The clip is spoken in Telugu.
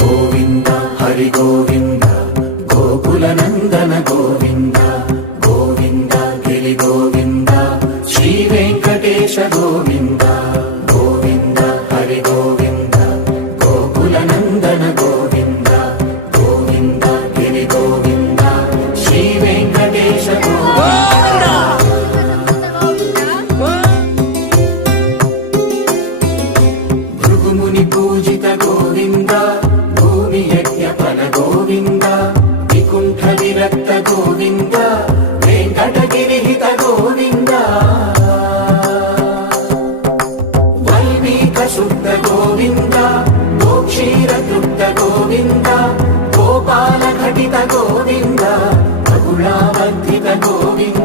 గోవింద హరి గోవింద గోకుల నందన గోవింద గోవింద గిరి గోవింద శ్రీ వెంకటేశ గోవింద గోవింద హరి గోవింద గోకుల నందన గోవింద గోవింద గిరి గోవింద శ్రీ వెంకటేశ గోవింద భృగుముని పూజిత గోవింద భూమి యజ్ఞ ఫల గోవింద వికుంఠ విరక్త గోవింద వెంకటగిరిహిత గోవింద వల్మీక శుద్ధ గోవింద గోక్షీర తృప్త గోవింద గోపాల ఘటిత గోవింద బహుళావర్ధిత గోవింద